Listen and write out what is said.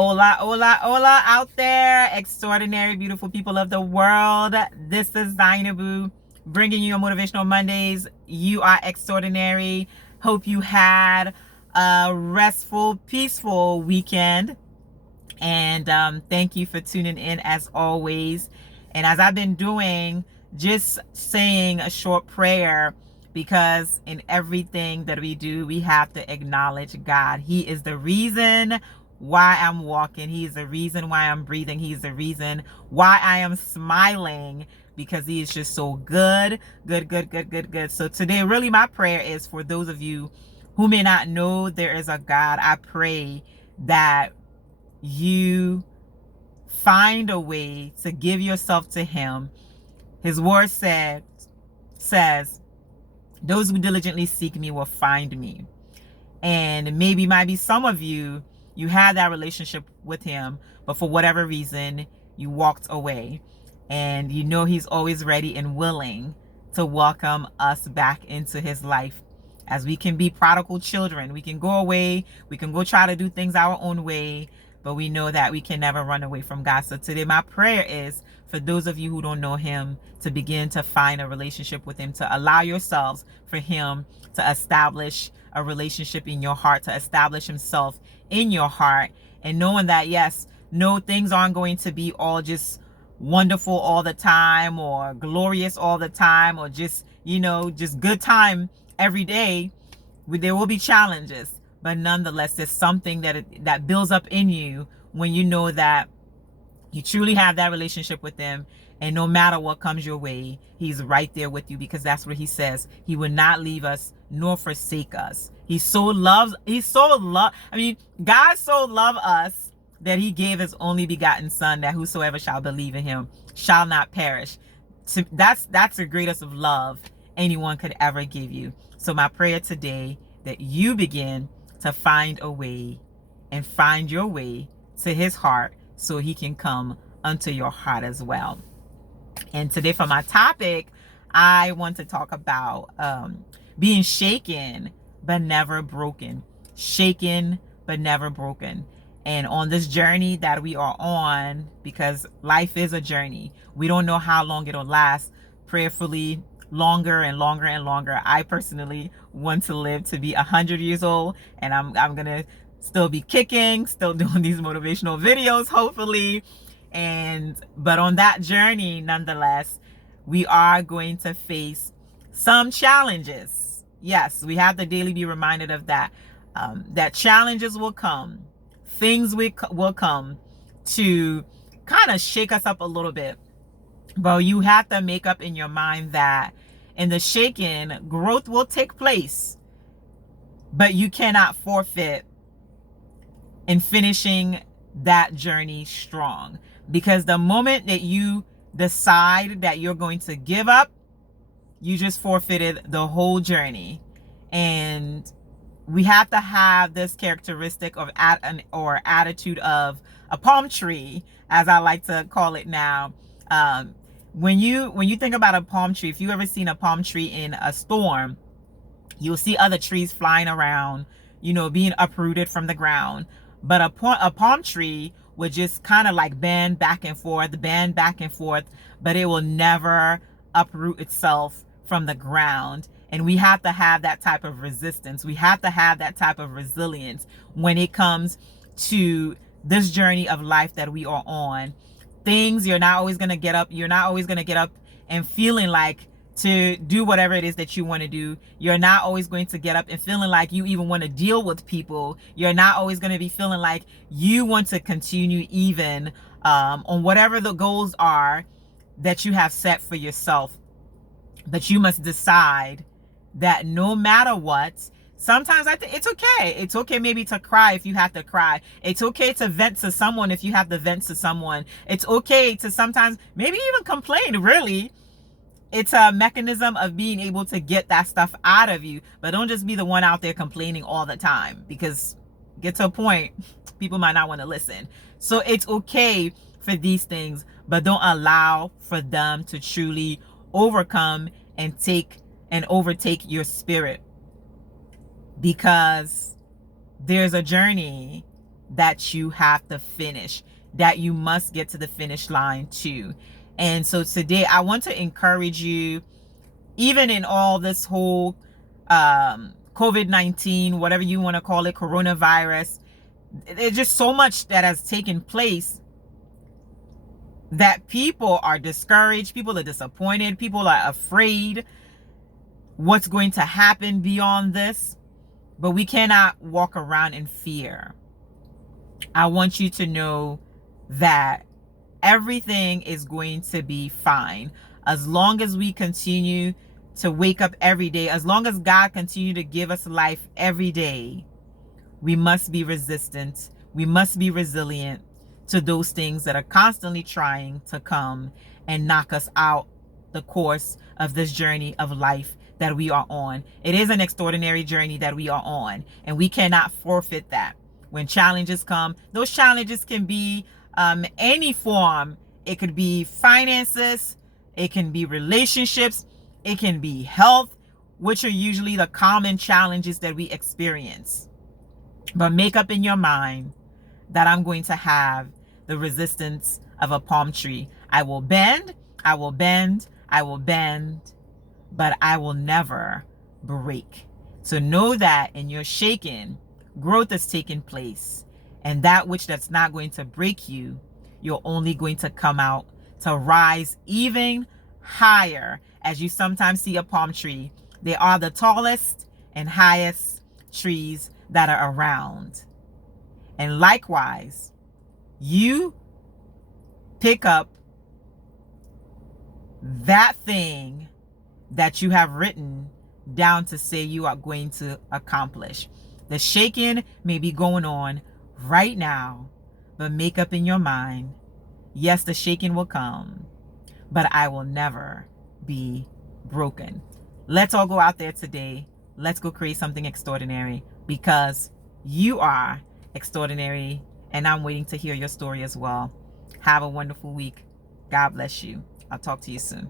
Hola, hola, hola out there, extraordinary, beautiful people of the world. This is Zainabu bringing you your Motivational Mondays. You are extraordinary. Hope you had a restful, peaceful weekend. And thank you for tuning in as always. And as I've been doing, just saying a short prayer, because in everything that we do, we have to acknowledge God. He is the reason why I'm walking. He is the reason why I'm breathing. He is the reason why I am smiling, because he is just so good, good, good, good, good, good. So today, really, my prayer is for those of you who may not know there is a God. I pray that you find a way to give yourself to him. His word says, those who diligently seek me will find me. And maybe might be some of you, you had that relationship with him, but for whatever reason, you walked away. And you know he's always ready and willing to welcome us back into his life. As we can be prodigal children, we can go away, we can go try to do things our own way, but we know that we can never run away from God. So today my prayer is for those of you who don't know him to begin to find a relationship with him, to allow yourselves for him to establish a relationship in your heart, to establish himself in your heart, and knowing that yes, no, things aren't going to be all just wonderful all the time, or glorious all the time, or just, just good time every day. There will be challenges, but nonetheless, there's something that builds up in you when you know that you truly have that relationship with him, and no matter what comes your way, he's right there with you, because that's what he says. He will not leave us nor forsake us. God so loved us that he gave his only begotten son, that whosoever shall believe in him shall not perish. That's the greatest of love anyone could ever give you. So my prayer today, that you begin to find a way and find your way to his heart, so he can come unto your heart as well. And today for my topic, I want to talk about being shaken but never broken. Shaken but never broken. And on this journey that we are on, because life is a journey, we don't know how long it'll last. Prayerfully, longer and longer and longer. I personally want to live to be 100 years old, and I'm gonna still be kicking, still doing these motivational videos, hopefully. But on that journey, nonetheless, we are going to face some challenges. Yes, we have to daily be reminded of that. That challenges will come, things will come to kind of shake us up a little bit. But you have to make up in your mind that in the shaking, growth will take place, but you cannot forfeit in finishing that journey strong. Because the moment that you decide that you're going to give up, you just forfeited the whole journey. And we have to have this characteristic of or attitude of a palm tree, as I like to call it now. When you think about a palm tree, if you ever seen a palm tree in a storm, you'll see other trees flying around, being uprooted from the ground. But a palm tree would just kind of like bend back and forth, but it will never uproot itself from the ground. And we have to have that type of resistance. We have to have that type of resilience when it comes to this journey of life that we are on. You're not always going to get up. You're not always going to get up and feeling like to do whatever it is that you want to do. You're not always going to get up and feeling like you even want to deal with people. You're not always going to be feeling like you want to continue even on whatever the goals are that you have set for yourself. But you must decide that no matter what, sometimes I think it's okay. It's okay maybe to cry if you have to cry. It's okay to vent to someone if you have to vent to someone. It's okay to sometimes maybe even complain, really. It's a mechanism of being able to get that stuff out of you. But don't just be the one out there complaining all the time, because get to a point, people might not want to listen. So it's okay for these things, but don't allow for them to truly overcome and overtake your spirit, because there's a journey that you have to finish, that you must get to the finish line too. And so today I want to encourage you, even in all this whole COVID-19, whatever you want to call it, coronavirus, there's just so much that has taken place that people are discouraged, people are disappointed, people are afraid what's going to happen beyond this. But we cannot walk around in fear. I want you to know that everything is going to be fine as long as we continue to wake up every day, as long as God continue to give us life every day. We must be resistant. We must be resilient to those things that are constantly trying to come and knock us out the course of this journey of life that we are on. It is an extraordinary journey that we are on, and we cannot forfeit that. When challenges come, those challenges can be any form. It could be finances, it can be relationships, it can be health, which are usually the common challenges that we experience. But make up in your mind that I'm going to have the resistance of a palm tree. I will bend, I will bend, I will bend, but I will never break. So know that in your shaking, growth is taking place. And that which that's not going to break you, you're only going to come out to rise even higher. As you sometimes see a palm tree, they are the tallest and highest trees that are around. And likewise, you pick up that thing that you have written down to say you are going to accomplish. The shaking may be going on right now, but make up in your mind, yes, the shaking will come, but I will never be broken. Let's all go out there today. Let's go create something extraordinary, because you are extraordinary, and I'm waiting to hear your story as well. Have a wonderful week. God bless you. I'll talk to you soon.